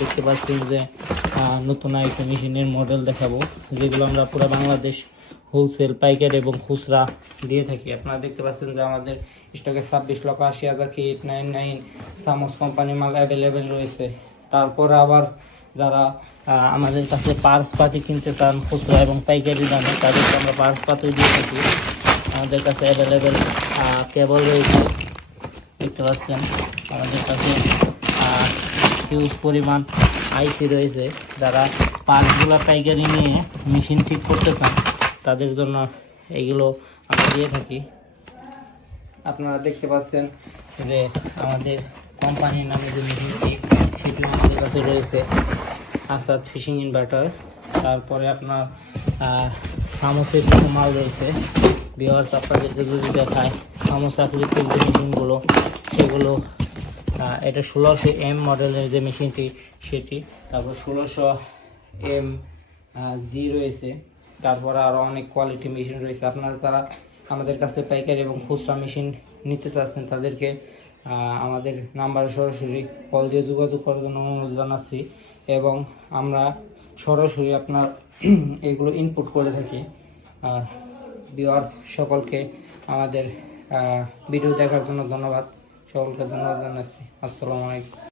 দেখতে পাচ্ছেন যে নতুন আরেকটা মেশিনের মডেল দেখাবো, যেগুলো আমরা পুরো বাংলাদেশ হোলসেল, পাইকারি এবং খুচরা দিয়ে থাকি। আপনারা দেখতে পাচ্ছেন যে আমাদের স্টকে 26,80,000 K899 সামোস কোম্পানি মাল অ্যাভেলেবেল রয়েছে। তারপর আবার যারা আমাদের কাছে পার্স পাতি কিনতে চান খুচরা এবং পাইকারি দামে, তাদেরকে আমরা পার্স পাতি দিয়ে থাকি। আমাদের কাছে অ্যাভেলেবেল কেবল রয়েছে, দেখতে পাচ্ছেন। আমাদের কাছে হিউজ পরিমাণ আইসি রয়েছে। যারা পার্টসগুলো পাইকারি নিয়ে মেশিন ঠিক করতে চান তাদের জন্য এইগুলো আমরা দিয়ে থাকি। আপনারা দেখতে পাচ্ছেন যে আমাদের কোম্পানির নামে যে মেশিনটি, সেটিও আমাদের কাছে রয়েছে, আসাদ ফিশিং ইনভার্টার। তারপরে আপনার সামোসের কিছু মাল রয়েছে। ভিউয়ার্স, আপনাদেরকে যদি দেখায় সামোস আকৃতির যে মেশিনগুলো, সেগুলো এটা 1600M মডেলের যে মেশিনটি সেটি, তারপর 1600M রয়েছে। তারপর আরও অনেক কোয়ালিটি মেশিন রয়েছে। আপনারা যারা আমাদের কাছে পাইকারি এবং খুচরা মেশিন নিতে চাচ্ছেন তাদেরকে আমাদের নাম্বারে সরাসরি কল দিয়ে যোগাযোগ করার জন্য অনুরোধ জানাচ্ছি, এবং আমরা সরাসরি আপনার এগুলো ইনপুট করে থাকি। ভিউয়ার্স, সকলকে আমাদের ভিডিও দেখার জন্য ধন্যবাদ। সকলকে ধন্যবাদ জানাচ্ছি। আসসালামু আলাইকুম।